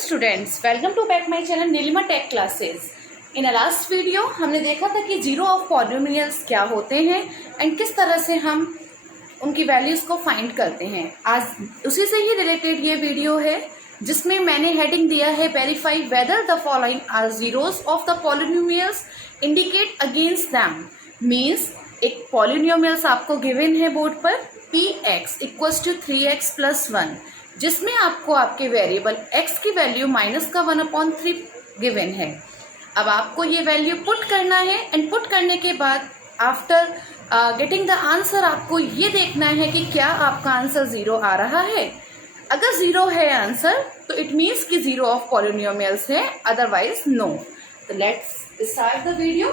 Students, welcome to back my channel Neelima tech classes. In a last video हमने देखा था कि जीरो ऑफ पॉलिनोमियल्स क्या होते हैं एंड किस तरह से हम उनकी वैल्यूज को फाइंड करते हैं। आज उसी से ही रिलेटेड ये वीडियो है जिसमें मैंने हेडिंग दिया है verify whether the following are zeros of the polynomials indicate against them. Means एक पॉलिनोमियल्स आपको गिवन है बोर्ड पर p x equals to 3x + 1, जिसमें आपको आपके वेरिएबल x की वैल्यू -1/3 गिवन है। अब आपको ये वैल्यू पुट करना है एंड पुट करने के बाद आफ्टर गेटिंग द आंसर आपको ये देखना है कि क्या आपका आंसर 0 आ रहा है। अगर 0 है आंसर तो इट मीन्स कि जीरो ऑफ पॉलिनोमियल्स है, अदरवाइज नो। तो let's start the video.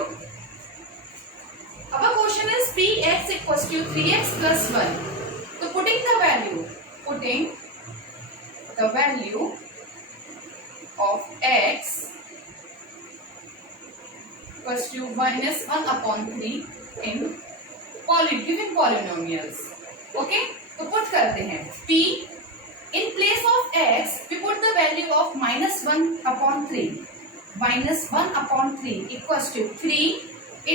Our question is px equals to 3x plus 1. So putting the value of x equals to -1/3 in given polynomials. Okay, तो put करते हैं p in place of x we put the value of -1/3. -1/3 equals to 3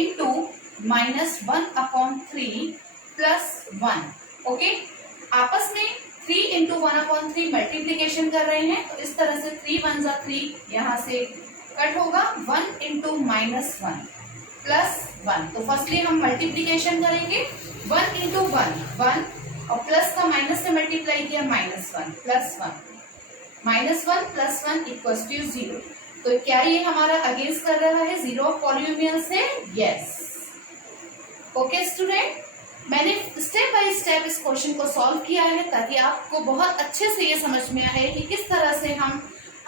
into -1/3 plus 1. Okay, आपस में 3 into 1/3 multiplication कर रहे हैं, तो इस तरह से 3 1 जा 3 यहाँ से कट होगा, 1 into -1 plus 1। तो फर्स्टली हम मल्टीप्लीकेशन करेंगे, 1 into 1 और प्लस का माइनस से मल्टीप्लाई किया -1 plus 1 -1 plus 1 equals to 0। तो क्या ये हमारा अगेंस्ट कर रहा है जीरो ऑफ पॉलिनोमियल से? यस। ओके स्टूडेंट, मैंने स्टेप बाय स्टेप इस क्वेश्चन को सॉल्व किया है ताकि आपको बहुत अच्छे से ये समझ में आए कि किस तरह से हम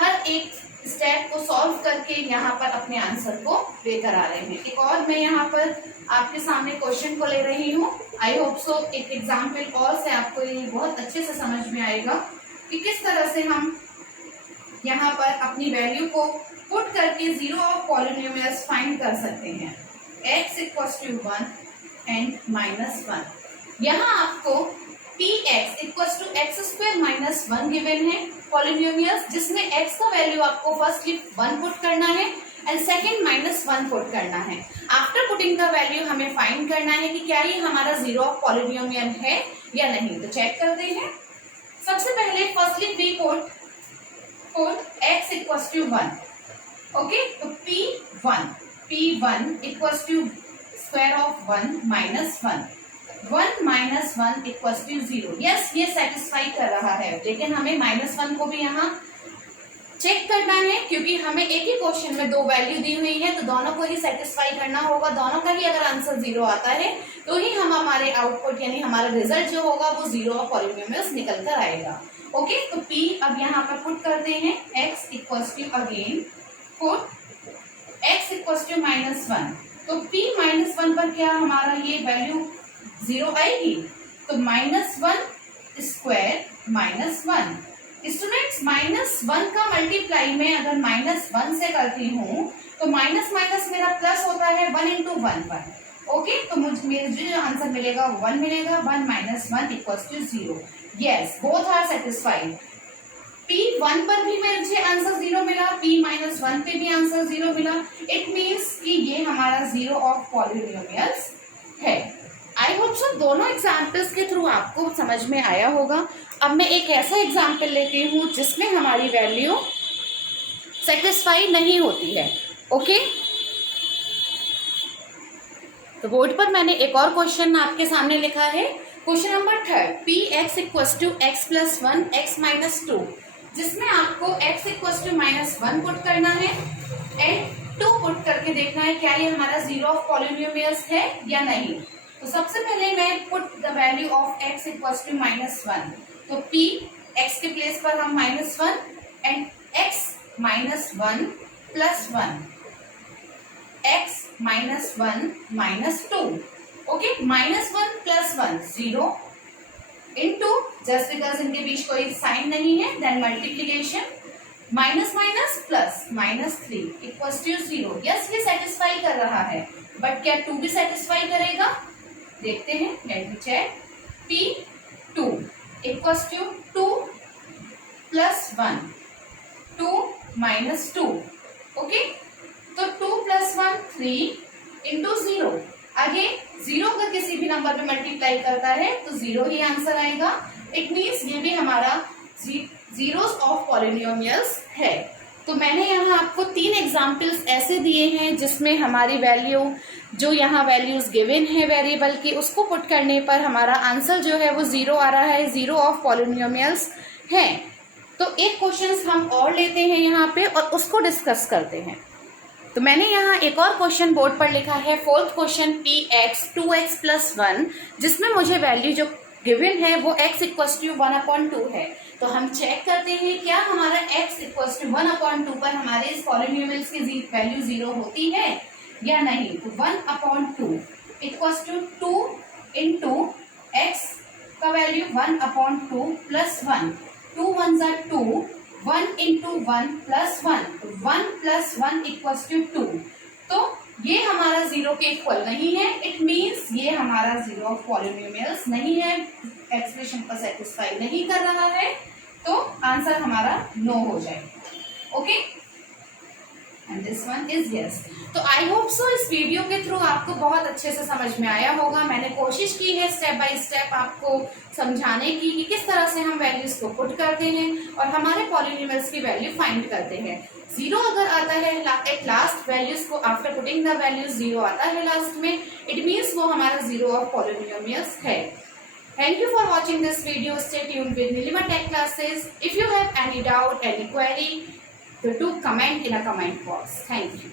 हर एक स्टेप को सॉल्व करके यहाँ पर अपने आंसर को लेकर आ रहे हैं। एक और मैं यहाँ पर आपके सामने क्वेश्चन को ले रही हूँ। आई होप सो एक एग्जाम्पल और से आपको ये बहुत अच्छे से समझ में आएगा कि किस तरह से हम यहाँ पर अपनी वैल्यू को पुट करके जीरो ऑफ पॉलिनोमियल्स फाइंड कर सकते हैं। x equals to 1 and -1। यहाँ आपको px equals to x² - 1 given है पॉलिनोमियल्स, जिसमें x का वैल्यू आपको फर्स्टली 1 पुट करना है एंड सेकंड -1 पुट करना है। आफ्टर पुटिंग द वैल्यू हमें फाइंड करना है कि क्या ये हमारा जीरो ऑफ पॉलिनोमियल है या नहीं। तो चेक करते हैं। सबसे पहले firstly we put x equals to 1। Okay, तो p1 equals to square of 1 -1 1 equals to 0। Yes, ये सेटिस्फाई कर रहा है, लेकिन हमें -1 को भी यहाँ चेक करना है क्योंकि हमें एक ही क्वेश्चन में दो वैल्यू दी हुई है, तो दोनों को ही सेटिस्फाई करना होगा। दोनों का ही अगर आंसर 0 आता है तो ही हम हमारे आउटपुट यानी हमारा रिजल्ट जो होगा वो जीरो ऑफ पॉलिनोमियल्स निकल कर आएगा। ओके, तो p अब यहाँ पर पुट करते हैं x equals to again put x equals to -1। तो p -1 पर क्या हमारा ये वैल्यू 0 आएगी, तो -1 स्क्वायर -1। स्टूडेंट्स, -1 का मल्टीप्लाई में अगर -1 से करती हूँ तो माइनस माइनस मेरा प्लस होता है 1 into 1 पर। ओके, तो मुझे जो आंसर मिलेगा 1 मिलेगा। 1 - 1 equals to 0। Yes, both are satisfied. P1 पर भी मुझे आंसर 0 मिला, P-1 पे भी आंसर 0 मिला। इट मीन्स कि ये हमारा जीरो ऑफ पॉलिनोमियल्स है। आई होप सो दोनों एग्जाम्पल्स के थ्रू आपको समझ में आया होगा। अब मैं एक ऐसा एग्जाम्पल लेती हूँ जिसमें हमारी वैल्यू सेटिस्फाई नहीं होती है। ओके, तो बोर्ड पर मैंने एक और क्वेश्चन आपके सामने लिखा है। Question number 3, px equals to x + 1 x - 2, जिसमें आपको x इक्वल्स टू -1 पुट करना है एंड 2 पुट करके देखना है क्या ये हमारा जीरो ऑफ पॉलिनोमियल्स है या नहीं। तो सबसे पहले मैं put the value of x equals to -1। तो p x के प्लेस पर हम -1 and x - 1 plus 1 x - 1 - 2। Okay, -1 plus 1 0 into, just because इनके बीच कोई साइन नहीं है, then multiplication minus minus plus -3 equals to 0। Yes, ये सेटिस्फाई कर रहा है, बट क्या 2 भी सेटिस्फाई करेगा? देखते हैं, let me check. p2 equals to 2 + 1 2 minus two. Okay, तो 2 प्लस 1 3 इंटू 0। अगेन 0 अगर किसी भी नंबर पे मल्टीप्लाई करता है तो 0 ही आंसर आएगा। इट मीन्स ये भी हमारा जीरोस ऑफ पॉलिनोमियल्स है। तो मैंने यहाँ आपको 3 एग्जाम्पल्स ऐसे दिए हैं जिसमें हमारी वैल्यू, जो यहाँ वैल्यूज गिवन है वेरिएबल की, उसको पुट करने पर हमारा आंसर जो है वो 0 आ रहा है, जीरो ऑफ पॉलिनोमियल्स है। तो एक क्वेश्चन हम और लेते हैं यहाँ पे और उसको डिस्कस करते हैं। तो मैंने यहाँ एक और क्वेश्चन बोर्ड पर लिखा है, fourth question px 2x plus 1, जिसमें मुझे वैल्यू जो गिवन है वो x इक्वल्स टू 1/2 है। तो हम चेक करते हैं क्या हमारा x इक्वल्स टू 1/2 पर हमारे इस पॉलिनोमियल्स की वैल्यू 0 होती है या नहीं। तो 1/2 इक्वल्स टू 2 इंटू x का वैल्यू 1/2 प्लस 1, 2 1 ज़ा 2, 1 into 1 plus 1, 1 plus 1 equals to 2। तो ये हमारा 0 के इक्वल नहीं है। इट मीन्स ये हमारा जीरो ऑफ पॉलिनोमियल्स नहीं है, एक्सप्रेशन को सेटिस्फाई नहीं कर रहा है। तो आंसर हमारा नो हो जाएगा। Okay, and this one is yes. तो आई होप सो इस वीडियो के थ्रू आपको बहुत अच्छे से समझ में आया होगा। मैंने कोशिश की है स्टेप बाय स्टेप आपको समझाने की कि किस तरह से हम वैल्यूज को पुट करते हैं और हमारे पॉलिनोमियल्स की वैल्यू फाइंड करते हैं। 0 अगर आता है एट लास्ट वैल्यूज को, आफ्टर पुटिंग द वैल्यूज 0 आता है लास्ट में, इट मीन्स वो हमारा जीरो ऑफ पॉलिनोमियल्स है। Thank you for watching this video. Stay tuned with Nilima Tech Classes. If you have any doubt, any query, do comment in a comment box. Thank you.